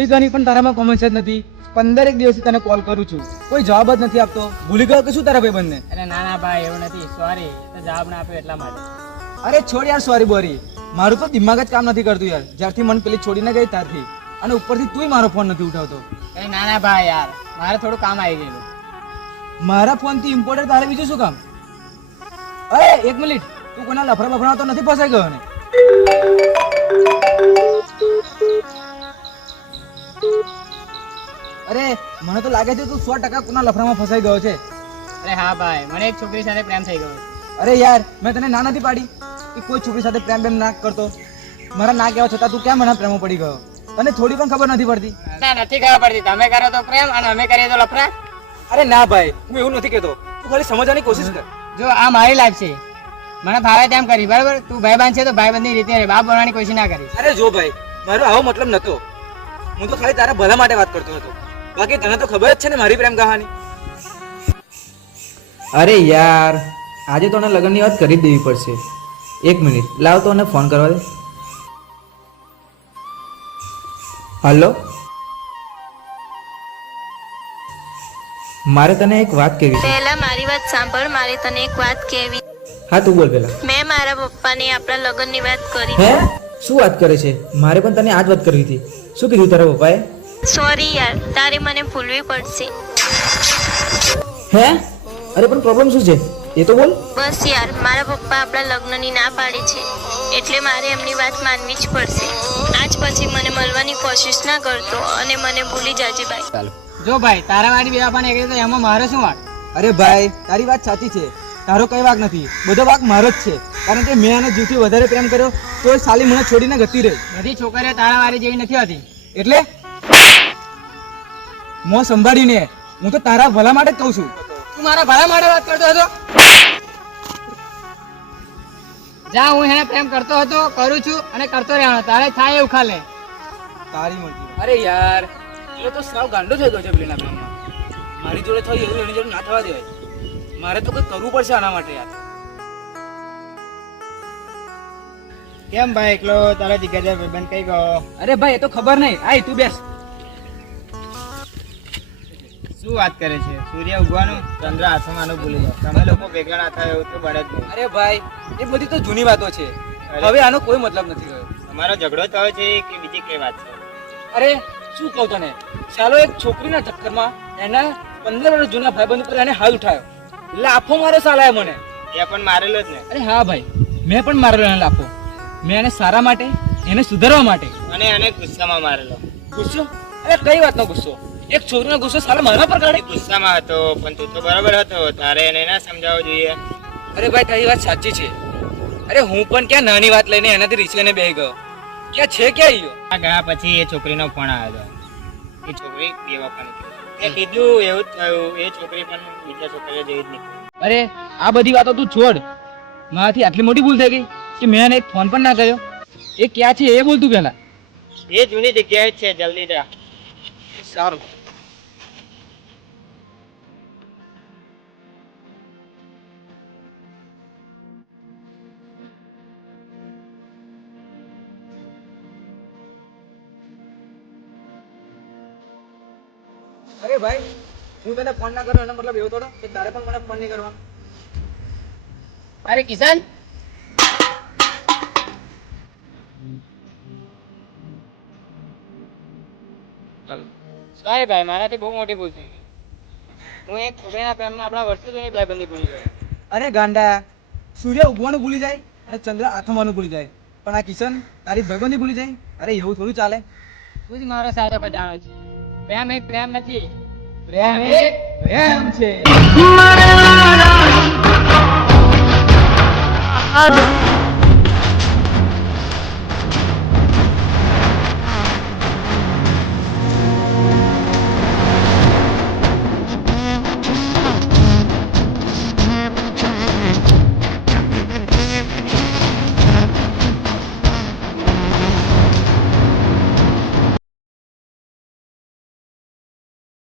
થોડી ઘણી પણ તારામાં કોમન સેન્સ નથી. 15 દિવસથી તને કોલ કરું છું, કોઈ જવાબ જ નથી આપતો. ભૂલી ગયો કે શું તારા ભાઈબંધને? અરે ના ના ભાઈ એવું નથી, સોરી, તો જવાબ ના આપ્યો એટલા માટે. અરે છોડ યાર, સોરી બોરી. મારું તો દિમાગ જ કામ નથી કરતું યાર, જ્યારથી મને પેલી છોડીને ગઈ ત્યારથી. અને ઉપરથી તુંય મારો ફોન નથી ઉઠાવતો. અરે ના ના ભાઈ યાર, મારે થોડું કામ આવી ગયેલું. મારા ફોનથી ઇમ્પોર્ટન્ટ તારે બીજું શું કામ? અરે એક મિનિટ, તું કોના લફડા બફડા તો નથી ફસાઈ ગયો ને? અરે મને તો લાગે છે તું 100% કોના લફડામાં ફસાઈ ગયો છે. અરે હા ભાઈ, મને એક છોકરી સાથે પ્રેમ થઈ ગયો. અરે યાર, મેં તને ના નથી પાડી કે કોઈ છોકરી સાથે પ્રેમ ના કરતો. મારા ના કહેવા છતાં તું કેમ મને પ્રેમમાં પડી ગયો? તને થોડી પણ ખબર નથી પડતી? ના નથી ખબર પડતી, તમે કરો તો પ્રેમ અને અમે કરીએ તો લફડા. અરે ના ભાઈ, હું એવું નથી કહેતો, તું ખાલી સમજવાની કોશિશ કર. જો આ મારી લાઈફ છે, મને ભાવે તેમ કરી, બરાબર? તું ભાઈબંધ છે તો ભાઈબંધની રીતે રહે, બાપ બનવાની કોશિશ ના કરી. અરે જો ભાઈ, મારો આવો મતલબ નતો. હું તો ખાલી તારા ભલા માટે વાત કરતો હતો. બાકી તને તો ખબર જ છે ને મારી પ્રેમ કહાની. અરે યાર, આજે તો લગ્નની વાત કરી જ દેવી પડશે. એક મિનિટ, લાવ તો ફોન કરવા દે. હલો, મારે તને એક વાત કહેવી છે. પહેલા મારી વાત સાંભળ, મારે તને એક વાત કહેવી. હા તું બોલ પેલા. મેં મારા પપ્પાને આપણા લગ્નની વાત કરી. હે, શું વાત કરે છે? મારે પણ તને આ જ વાત કરવી હતી. શું કીધું તારા પપ્પાએ? સોરી યાર, તારે મને ભૂલવી પડશે. હે, અરે પણ પ્રોબ્લેમ શું છે એ તો બોલ. બસ યાર, મારા પપ્પા આપણા લગ્નની ના પાડે છે, એટલે મારે એમની વાત માનવી જ પડશે. આજ પછી મને મળવાની કોશિશ ના કરતો અને મને ભૂલી જાજે ભાઈ. જો ભાઈ, તારા વાળી બે બાપાને એક રીતે એમાં મારે શું વાત? અરે ભાઈ, તારી વાત સાચી છે, તારો કઈ વાક નથી, બધો વાક મારો જ છે. કારણ કે મેં આને જીવથી વધારે પ્રેમ કર્યો તો એ સાલી મને છોડીને ગતી રહી. બધી છોકરીઓ તારા વાળી જેવી નથી હોતી. એટલે મોં સંભાળીને, હું તો તારા ભલા માટે જ કહું છું. તું મારા ભલા માટે વાત કરતો હતો? જા, હું એને પ્રેમ કરતો હતો, કરું છું અને કરતો રહેવાનો. તારે થાય એવું ખાલે. તારી મરજી. અરે યાર, એ તો સાવ ગાંડો થઈ ગયો છે પેલીના પ્રેમમાં. મારી જોડે થયું એવું એની જોડે ના થવા દેવાય. મારે તો કંઈ કરવું પડશે આના માટે યાર. કેમ ભાઈ એકલો તારા જીગરજાર ભાઈબંધ કઈ ગયો? અરે ભાઈ, એ તો ખબર નહીં. આય તું બેસ. શું વાત કરે છે? સૂર્ય ઉગવાનું, ચંદ્ર આસમાનો ભૂલી જાવ. તમે લોકો ભેગા ના થાય એવું તો બળે જ નહીં. અરે ભાઈ, એ બધી તો જૂની વાતો છે, હવે આનો કોઈ મતલબ નથી રહ્યો. તમારો ઝઘડો થયો છે કે બીજી કઈ વાત છે? અરે શું કહું તને, ચાલો એક છોકરીના ચક્કરમાં એના 15 વર્ષ જૂના ભાઈબંધ ઉપર એને હાથ ઉઠાયો. લાફો મારો સાલાએ મને. એ પણ મારેલો જ ને. અરે હા ભાઈ, મેં પણ મારેલો એને લાફો. મેં એને સારા માટે, એને સુધારવા માટે. અને એને ગુસ્સામાં મારેલો. ગુસ્સો? અરે કઈ વાતનો ગુસ્સો? એક છોકરીનો ગુસ્સો સાલા મારા પર કાઢે? ગુસ્સામાં હતો પણ તું તો બરાબર હતો, તારે એને ના સમજાવવું જોઈએ. અરે ભાઈ, તારી વાત સાચી છે. અરે હું પણ ક્યાં નાની વાત લઈને એનાથી રીસવીને બેહી ગયો. ક્યાં છે ક્યાં ઈયો? આ ગયા પછી એ છોકરીનો ફોન આવ્યો હતો. એ છોકરી બેવફાની હતી. એ કીધું એવું જ થયું, એ છોકરી પણ બીજા છોકરીઓ જેવી જ નીકળી. અરે આ બધી વાતો તું છોડ. મારાથી આટલી મોટી ભૂલ થઈ ગઈ કે મેં એને એક ફોન પણ ના કર્યો. એ ક્યાં છે એ બોલ તું પહેલા. એ જૂની જગ્યાએ જ છે, જલ્દી જા. સારું. અરે ભાઈ, હું તને ફોન ના કરું એનો મતલબ એવો થોડો કે તારે પણ મને ફોન નહીં કરવા. અરે કિશન, સોરી ભાઈ, મારાથી બહુ મોટી ભૂલ થઈ ગઈ. હું એક છોકરીના પ્રેમમાં આપણા વર્ષો જૂની ભાઈબંધી ભૂલી ગયો. અરે ગાંડા, સૂર્ય ઉગવાનું ભૂલી જાય અને ચંદ્ર આથમવાનું ભૂલી જાય, પણ આ કિશન તારી ભાઈબંધી ભૂલી જાય? અરે એવું થોડું ચાલે. તું જ મારો સાચો પર જાણો છે. પ્રેમ એક પ્રેમ નથી, પ્રેમ એક પ્રેમ છે. આ